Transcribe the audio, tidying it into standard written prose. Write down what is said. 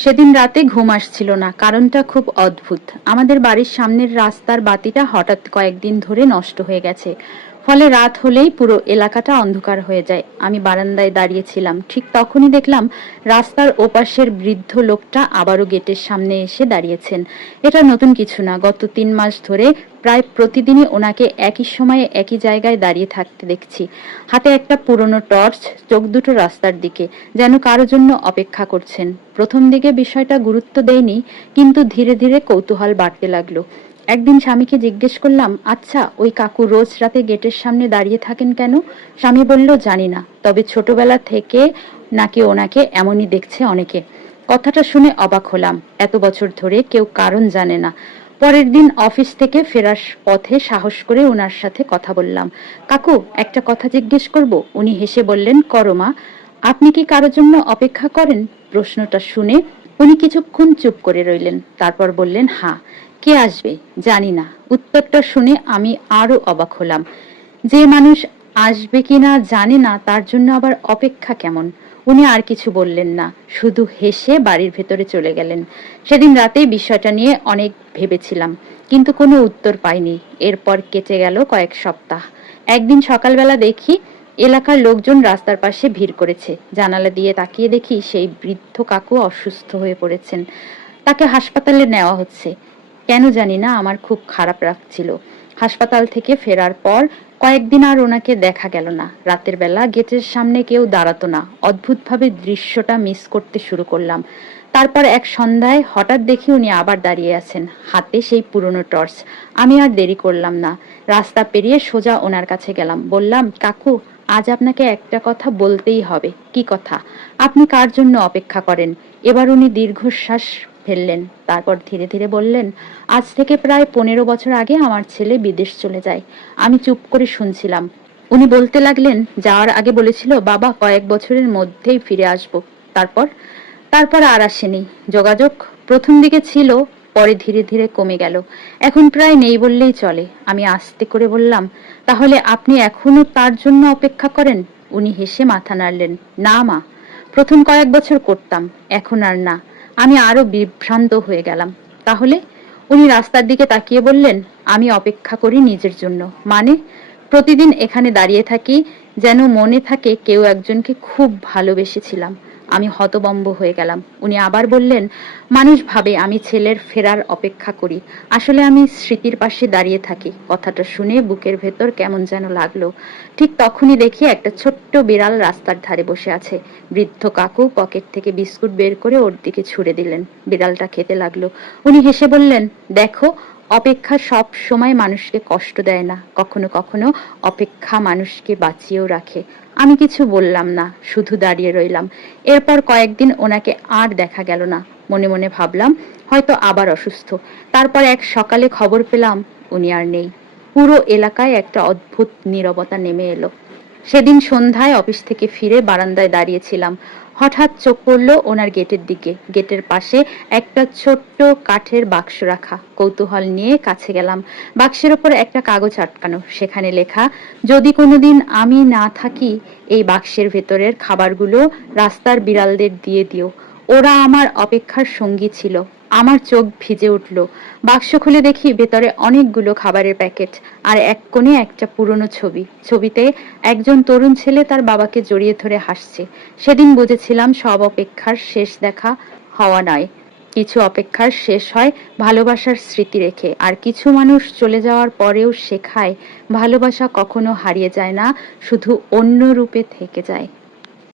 সেদিন রাতে ঘুম আসছিল না। কারণটা খুব অদ্ভুত। আমাদের বাড়ির সামনের রাস্তার বাতিটা হঠাৎ কয়েকদিন ধরে নষ্ট হয়ে গেছে। ফলে রাত হলেই পুরো এলাকাটা অন্ধকার হয়ে যায়। আমি বারান্দায় দাঁড়িয়েছিলাম, ঠিক তখনই দেখলাম রাস্তার ওপাশের বৃদ্ধ লোকটা আবারও গেটের সামনে এসে দাঁড়িয়েছেন। এটা নতুন কিছু না, গত 3 মাস ধরে প্রায় প্রতিদিনই ওনাকে একই সময়ে একই জায়গায় দাঁড়িয়ে থাকতে দেখছি। হাতে একটা পুরনো টর্চ, চোখ দুটো রাস্তার দিকে, যেন কারো জন্য অপেক্ষা করছেন। প্রথম দিকে বিষয়টা গুরুত্ব দেইনি, কিন্তু ধীরে ধীরে কৌতূহল বাড়তে লাগলো। একদিন স্বামীকে জিজ্ঞেস করলাম, আচ্ছা ওই কাকু রোজ রাতে গেটের সামনে দাঁড়িয়ে থাকেন কেন? স্বামী বলল, জানি না, তবে ছোটবেলা থেকে নাকি ওনাকে এমনই দেখছে অনেকে। কথাটা শুনে অবাক হলাম। এত বছর ধরে কেউ কারণ জানে না। পরের দিন অফিস থেকে ফেরার পথে সাহস করে ওনার সাথে কথা বললাম। কাকু, একটা কথা জিজ্ঞেস করব? উনি হেসে বললেন, করো মা। আপনি কি কারোর জন্য অপেক্ষা করেন? প্রশ্নটা শুনে উনি কিছুক্ষণ চুপ করে রইলেন, তারপর বললেন, হ্যাঁ। কে আসবে জানি না। উত্তরটা শুনে আমি আরো অবাক হলাম। যে মানুষ আসবে কিনা জানে না, তার জন্য আবার অপেক্ষা কেমন? উনি আর কিছু বললেন না, শুধু হেসে বাড়ির ভেতরে চলে গেলেন। সেদিন রাতেই বিষয়টা নিয়ে অনেক ভেবেছিলাম, কিন্তু কোনো উত্তর পাইনি। এরপর কেটে গেল কয়েক সপ্তাহ। একদিন সকালবেলা দেখি এলাকার লোকজন রাস্তার পাশে ভিড় করেছে। জানালা দিয়ে তাকিয়ে দেখি সেই বৃদ্ধ কাকু অসুস্থ হয়ে পড়েছেন। তাকে হাসপাতালে নেওয়া হচ্ছে। কেন জানি না, আমার খুব খারাপ লাগছিল। হাসপাতাল থেকে ফেরার পর কয়েকদিন আর ওনাকে দেখা গেল না। রাতের বেলা গেটের সামনে কেউ দাঁড়াতো না। অদ্ভুতভাবে দৃশ্যটা মিস করতে শুরু করলাম। তারপর এক সন্ধ্যায় হঠাৎ দেখি উনি আবার দাঁড়িয়ে আছেন, হাতে সেই পুরনো টর্চ। আমি আর দেরি করলাম না, রাস্তা পেরিয়ে সোজা ওনার কাছে গেলাম। বললাম, কাকু, আজ আপনাকে একটা কথা বলতেই হবে। কি কথা? আপনি কার জন্য অপেক্ষা করেন? এবার উনি দীর্ঘশ্বাস ফেললেন, তারপর ধীরে ধীরে বললেন, আজ থেকে প্রায় 15 বছর আগে আমার ছেলে বিদেশ চলে যায়। আমি চুপ করে শুনছিলাম। উনি বলতে লাগলেন, যাওয়ার আগে বলেছিল, বাবা কয়েক বছরের মধ্যেই ফিরে আসব। তারপর তারপর আর আসেনি। যোগাযোগ প্রথম দিকে ছিল, পরে ধীরে ধীরে কমে গেল। এখন প্রায় নেই বললেই চলে। আমি আস্তে করে বললাম, তাহলে আপনি এখনো তার জন্য অপেক্ষা করেন? উনি হেসে মাথা নাড়লেন, না মা, প্রথম কয়েক বছর করতাম, এখন আর না। আমি আরো বিভ্রান্ত হয়ে গেলাম। তাহলে? উনি রাস্তার দিকে তাকিয়ে বললেন, আমি অপেক্ষা করি নিজের জন্য। মানে? প্রতিদিন এখানে দাঁড়িয়ে থাকি, যেন মনে থাকে কেউ একজনকে খুব ভালোবেসেছিলাম। আমি হতবম্ব হয়ে গেলাম। উনি আবার বললেন, মানুষ ভাবে আমি ছেলের ফেরার অপেক্ষা করি, আসলে আমি স্মৃতির পাশে দাঁড়িয়ে থাকি। কথাটা শুনে বুকের ভেতর কেমন যেন লাগলো। ঠিক তখনই দেখি একটা ছোট্ট বিড়াল রাস্তার ধারে বসে আছে। বৃদ্ধ কাকু পকেট থেকে বিস্কুট বের করে ওর দিকে ছুঁড়ে দিলেন। বিড়ালটা খেতে লাগলো। উনি হেসে বললেন, দেখো, অপেক্ষা সব সময় মানুষকে কষ্ট দেয় না, কখনো কখনো অপেক্ষা মানুষকে বাঁচিয়েও রাখে। আমি কিছু বললাম না, শুধু দাঁড়িয়ে রইলাম। এরপর কয়েকদিন ওনাকে আর দেখা গেল না। মনে মনে ভাবলাম, হয়তো আবার অসুস্থ। তারপর এক সকালে খবর পেলাম উনি আর নেই। পুরো এলাকায় একটা অদ্ভুত নীরবতা নেমে এলো। সেদিন সন্ধ্যায় অফিস থেকে ফিরে বারান্দায় দাঁড়িয়েছিলাম। হঠাৎ চোখ পড়লো ওনার গেটের দিকে। গেটের পাশে একটা ছোট্ট কাঠের বাক্স রাখা। কৌতূহল নিয়ে কাছে গেলাম। বাক্সের ওপর একটা কাগজ আটকানো, সেখানে লেখা, যদি কোনোদিন আমি না থাকি, এই বাক্সের ভেতরের খাবারগুলো রাস্তার বিড়ালদের দিয়ে দিও। ওরা আমার অপেক্ষার সঙ্গী ছিল। আমার চোখ ভিজে উঠল। বাক্স খুলে দেখি ভেতরে অনেকগুলো খাবারের প্যাকেট, আর এক কোণে একটা পুরনো ছবি। ছবিতে একজন তরুণ ছেলে তার বাবাকে জড়িয়ে ধরে হাসছে। সেদিন বুঝেছিলাম, সব অপেক্ষার শেষ দেখা হওয়া নয়। কিছু অপেক্ষার শেষ হয় ভালোবাসার স্মৃতি রেখে, আর কিছু মানুষ চলে যাওয়ার পরেও শেখায় ভালোবাসা কখনো হারিয়ে যায় না, শুধু অন্য রূপে থেকে যায়।